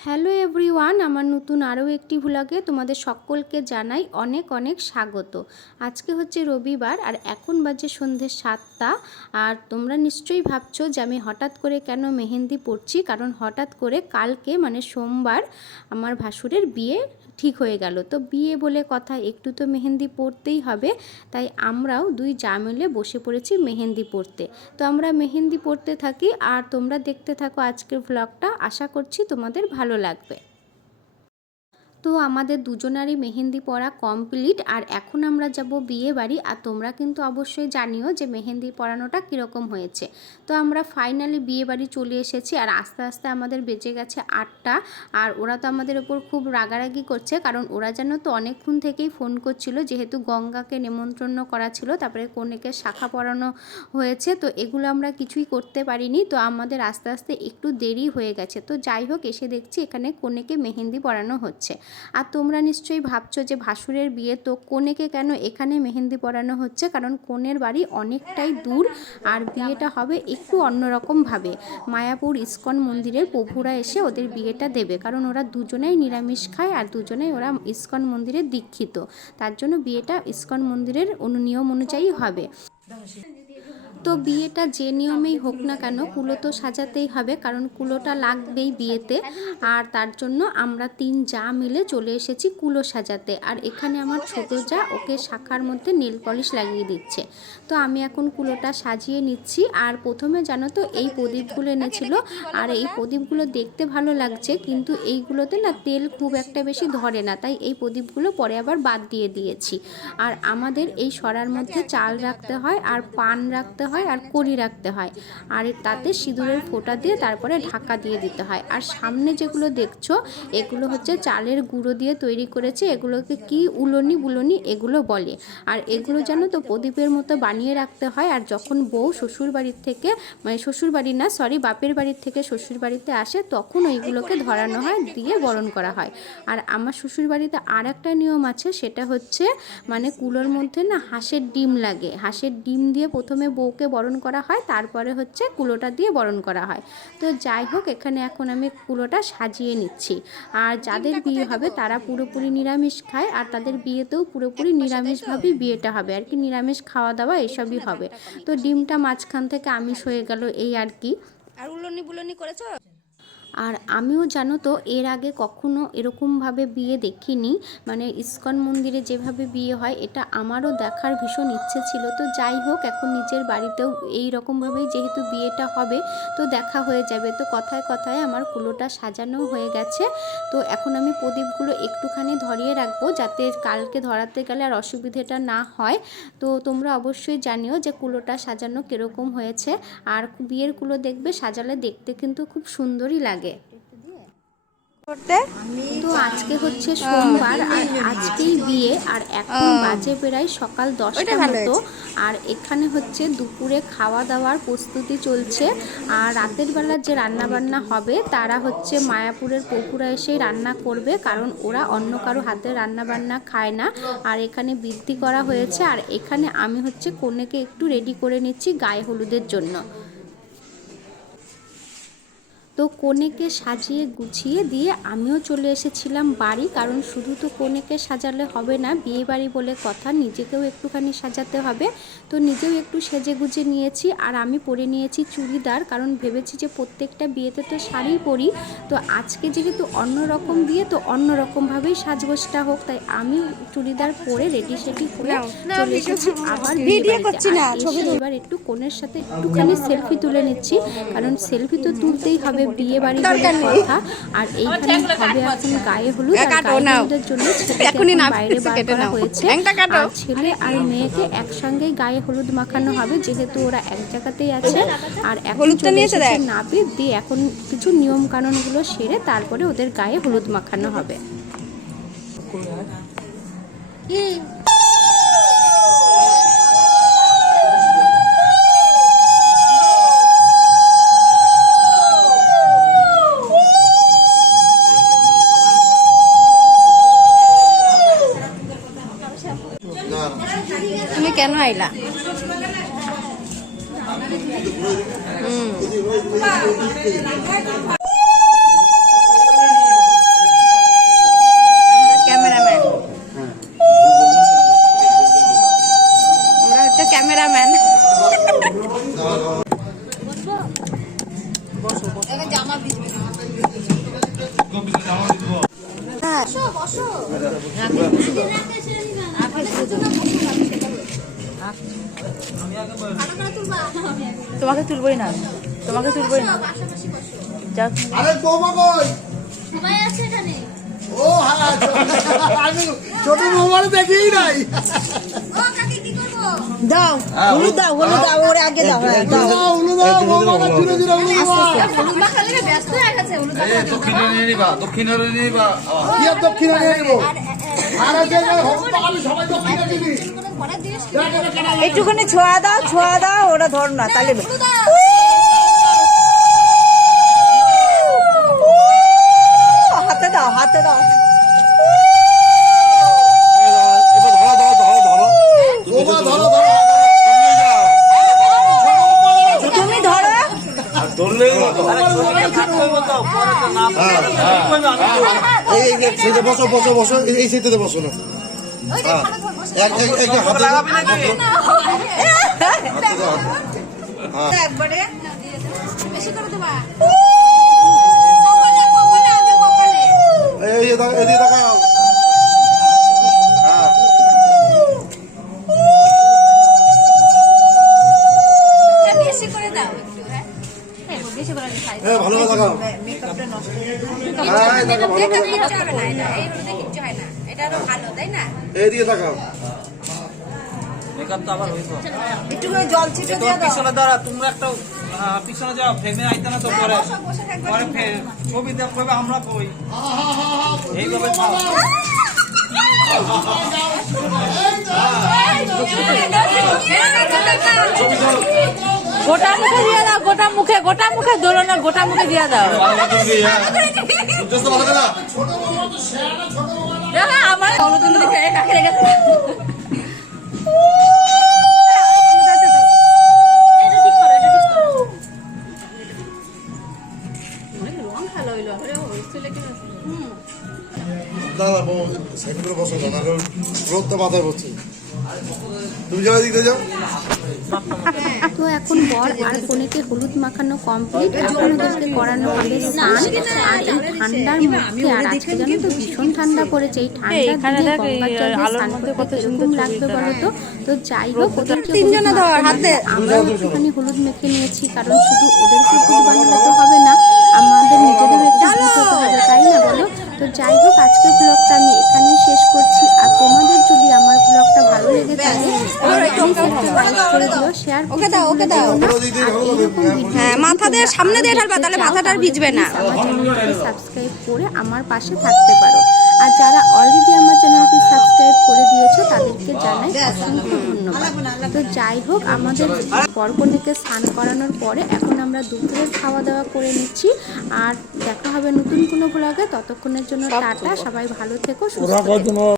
Hello everyone, আমার নতুন আরও একটি ভ্লগে তোমাদের সকলকে জানাই অনেক অনেক স্বাগত। আজকে হচ্ছে রবিবার আর এখন বাজে সন্ধ্যে সাতটা আর তোমরা নিশ্চয়ই ভাবছ যে আমি হঠাৎ করে কেন মেহেন্দি পড়ছি কারণ হঠাৎ করে কালকে মানে সোমবার আমার ভাসুরের বিয়ে ঠিক হয়ে গেল। তো বিয়ে বলে কথা একটু তো মেহেন্দি পড়তেই হবে, তাই আমরাও দুই যা মিলে বসে পড়েছি মেহেন্দি পড়তে তো আমরা মেহেন্দি পড়তে থাকি, আর তোমরা দেখতে থাকো আজকের ব্লগটা আশা করছি তোমাদের ভালো লাগবে। তো আমাদের দুজনারই মেহেন্দি পরা কমপ্লিট আর এখন আমরা যাব বিয়ে বাড়ি, আর তোমরা কিন্তু অবশ্যই জানিও যে মেহেন্দি পরানোটা কীরকম হয়েছে। তো আমরা ফাইনালি বিয়ে বাড়ি চলে এসেছি, আর আস্তে আস্তে আমাদের বেঁচে গেছে আটটা, আর ওরা তো আমাদের ওপর খুব রাগারাগি করছে, কারণ ওরা যেন তো অনেকক্ষণ থেকেই ফোন করছিল, যেহেতু গঙ্গাকে নেমন্ত্রণ করা ছিল, তারপরে কনেকে শাখা পরানো হয়েছে, তো এগুলো আমরা কিছুই করতে পারিনি, তো আমাদের আস্তে আস্তে একটু দেরি হয়ে গেছে। তো যাই হোক, এসে দেখছি এখানে কনেকে মেহেন্দি পরানো হচ্ছে। আর তোমরা নিশ্চয়ই ভাবছ যে ভাসুরের বিয়ে তো কনেকে কেন এখানে মেহেন্দি পরানো হচ্ছে? কারণ কনের বাড়ি অনেকটাই দূর আর বিয়েটা হবে একটু অন্যরকমভাবে। মায়াপুর ইস্কন মন্দিরের প্রভুরা এসে ওদের বিয়েটা দেবে। কারণ ওরা দুজনেই নিরামিষ খায় আর দুজনেই ওরা ইস্কন মন্দিরে দীক্ষিত। তার জন্য বিয়েটা ইস্কন মন্দিরের অনু নিয়ম অনুযায়ী হবে। তো বিয়েটা যে নিয়মেই হোক না কেন, কুলো তো সাজাতেই হবে, কারণ কুলোটা লাগবেই বিয়েতে। আর তার জন্য আমরা তিন যা মিলে চলে এসেছি কুলো সাজাতে। আর এখানে আমার ছোট যা, ওকে শাখার মধ্যে নীল পলিশ লাগিয়ে দিচ্ছে। তো আমি এখন কুলোটা সাজিয়ে নিচ্ছি। আর প্রথমে জানো তো, এই প্রদীপগুলো এনেছিল। আর এই প্রদীপগুলো দেখতে ভালো লাগছে, কিন্তু এইগুলোতে না তেল খুব একটা বেশি ধরে না। তাই এই প্রদীপগুলো পরে আবার বাদ দিয়ে দিয়েছি। আর আমাদের এই সরার মধ্যে চাল রাখতে হয়, আর পান রাখতে হয় আর কড়ি রাখতে হয়। আর তাতে সিঁদুরের ফোঁটা দিয়ে তারপরে ঢাকা দিয়ে দিতে হয়। আর সামনে যেগুলো দেখছ, এগুলো হচ্ছে চালের গুঁড়ো দিয়ে তৈরি করেছে। এগুলোকে কি উলনি বুলনি এগুলো বলে। আর এগুলো জানো তো প্রদীপের মতো বানিয়ে রাখতে হয়। আর যখন বউ শ্বশুর বাড়ির থেকে মানে শ্বশুর বাড়ি না সরি বাপের বাড়ির থেকে শ্বশুর বাড়িতে আসে, তখন ওইগুলোকে ধরানো হয়, দিয়ে বরণ করা হয়। আর আমার শ্বশুর বাড়িতে আর একটা নিয়ম আছে, সেটা হচ্ছে মানে কুলোর মধ্যে না হাঁসের ডিম লাগে। হাঁসের ডিম দিয়ে প্রথমে বউকে বরণ করা হয় তারপরে হচ্ছে কুলোটা দিয়ে বরণ করা হয়। তো যাই হোক এখানে এখন আমি কুলোটা সাজিয়ে নিচ্ছি। আর যাদের বিয়ে হবে তারা পুরোপুরি নিরামিষ খায় আর তাদের বিয়েতেও পুরোপুরি নিরামিষভাবেই বিয়েটা হবে। আর কি নিরামিষ খাওয়া দাওয়া এসবই হবে। তো ডিমটা মাঝখান থেকে আমিষ হয়ে গেল এই আর কি। আর উলনি বুলনি করেছ? আর আমিও জানো তো, এর আগে কখনো এরকমভাবে বিয়ে দেখিনি। মানে ইস্কন মন্দিরে যেভাবে বিয়ে হয়, এটা আমারও দেখার ভীষণ ইচ্ছে ছিল। তো যাই হোক, এখন নিজের বাড়িতেও এই রকমভাবেই যেহেতু বিয়েটা হবে, তো দেখা হয়ে যাবে। তো কথায় কথায় আমার কুলোটা সাজানো হয়ে গেছে। তো এখন আমি প্রদীপগুলো একটুখানি ধরিয়ে রাখব, যাতে কালকে ধরাতে গেলে আর অসুবিধেটা না হয়। তো তোমরা অবশ্যই জানিও যে কুলোটা সাজানো কীরকম হয়েছে। আর বিয়ের কুলো দেখবে, সাজালে দেখতে কিন্তু খুব সুন্দরই লাগে। করতে? তো আজকে হচ্ছে সোমবার আর আজকেই বিয়ে আর এখন বাজে প্রায় সকাল দশটা মতো। আর এখানে হচ্ছে দুপুরে খাওয়া দাওয়ার প্রস্তুতি চলছে। আর রাতের বেলা যে রান্না বান্না হবে তারা হচ্ছে মায়াপুরের পুকুরা এসেই রান্না করবে কারণ ওরা অন্য কারও হাতে রান্না বান্না খায় না। আর এখানে বৃদ্ধি করা হয়েছে আর এখানে আমি হচ্ছে কনেকে একটু রেডি করে নিচ্ছি গায়ে হলুদের জন্য। তো কনেকে সাজিয়ে গুছিয়ে দিয়ে আমিও চলে এসেছিলাম বাড়ি কারণ শুধু তো কনেকে সাজালে হবে না বিয়ে বাড়ি বলে কথা নিজেকেও একটুখানি সাজাতে হবে। তো নিজেও একটু সেজে গুজে নিয়েছি আর আমি পরে নিয়েছি চুড়িদার কারণ ভেবেছি যে প্রত্যেকটা বিয়েতে তো শাড়ি পরি। তো আজকে যেহেতু অন্য রকম বিয়ে তো অন্য রকমভাবেই সাজগোজটা হোক তাই আমি চুড়িদার পরে রেডি সেডি করে চলে এসেছি আবার এবার একটু কোণের সাথে একটুখানি সেলফি তুলে নিচ্ছি কারণ সেলফি তো তুলতেই হবে। বিয়ে বাড়ি বলে দরকার নেই। কথা আর এইখানে হবে এখন গায়ে হলুদ গায়ে নাও। জন্য ছেলেকে এখনই না, বাইরে বার কেটে করা নাও। হয়েছে কাটো। আর ছেলে আর মেয়েকে একসঙ্গেই গায়ে হলুদ মাখানো হবে যেহেতু ওরা এক জায়গাতেই আছে আর এখন হলুদটা চলে এসেছে। নাপিত দিয়ে এখন কিছু নিয়ম কানুনগুলো সেরে তারপরে ওদের গায়ে হলুদ মাখানো হবে তুমি কেন আইলা? হুম। তোমাকে তুলবই না তোমাকে তুলবই না। যা আরে বৌমা কই? সবাই আছে এখানে? ও হ্যাঁ আমি ছোট বৌমার দেখেই নাই। ও কাকে কি করব? দাও হলুদ দাও হলুদ দাও ওরে আগে দাও হ্যাঁ ব্যস্ত হয়ে গেছে হলুদ দক্ষিণে নিয়ে নিবা দক্ষিণে নিয়ে নিবা। কি দক্ষিণে নিয়ে নেব? আর হলুদ সবাই দক্ষিণে একটুখানি ছোঁয়া দাও ছোঁয়া দাও, ওরা ধর না, তাহলে হাতে দাও হাতে দাও তুমি ধরো এই বসো বসো বসো এই- সেইটাতে বসো না হ্যাঁ। একবারে। বেশি করে দেবা। এই এদিকে তাকাও হ্যাঁ। হ্যাঁ ভালো তাকাও মেকআপটা নষ্ট। হ্যাঁ তাকাও ভালো হবে না এটা। এই হলুদে কিচ্ছু হয় না। এটা আরও ভালো তাই না এইদিকে তাকাও মেকআপ তো আবার হইতো একটু করে জল ছিটে দিয়ে দাও পিছনে দাঁড়া তোমরা একটা পিছনে যাও ফ্রেমে আইতে না তো পরে পরে ছবি দেখ কবে আমরা কই এইভাবে খাও। গোটা মুখে দিয়ে দাও, গোটা মুখে গোটা মুখে দোলো না, গোটা মুখে দিয়ে দাও। আমার খেয়ে কাকে রেখেছে? দাদা করে বসো না নাহলে রোদটা মাথায় পড়ছে। তুমি যাও দিতে যাও। তো এখন বর আর কনেকে হলুদ মাখানো কমপ্লিট এখন ওদেরকে করানো হবে স্নান। আর এই ঠান্ডার মধ্যে আর আজকে জানো তো ভীষণ ঠান্ডা পড়েছে। এই ঠান্ডার দিনে গঙ্গার জলে স্নান করতে কীরকম লাগবে বলো তো? তো যাই হোক ওদেরকে আমরা একটুখানি হলুদ মেখে নিয়েছি কারণ শুধু ওদেরকে হলুদ বানালে তো হবে না আমাদের নিজেদের একটু হবে তাই না বলো? তো যাই হোক আজকে ব্লগটা আমি এখানেই শেষ করছি আর তোমাদের যদি আমার ব্লগটা ভালো লেগে থাকে তাহলে প্লিজ একটা লাইক করে শেয়ার ওকে দাও ওকে দাও। হ্যাঁ মাথা দিয়ে সামনে দিয়ে ঢালবা তাহলে মাথাটা আর ভিজবে না। আমার সাবস্ক্রাইব করে আমার পাশে থাকতে পারো। আর যারা অলরেডি আমার চ্যানেলটি সাবস্ক্রাইব করে দিয়েছ তাদেরকে জানাই অসংখ্য ধন্যবাদ। তো যাই হোক আমাদের বরকনেকে স্নান করানোর পরে এখন আমরা দুপুরের খাওয়া দাওয়া করে নিচ্ছি। আর দেখা হবে নতুন কোনো ব্লগে ততক্ষণের জন্য টাটা সবাই ভালো থেকো সুস্থ থেকো।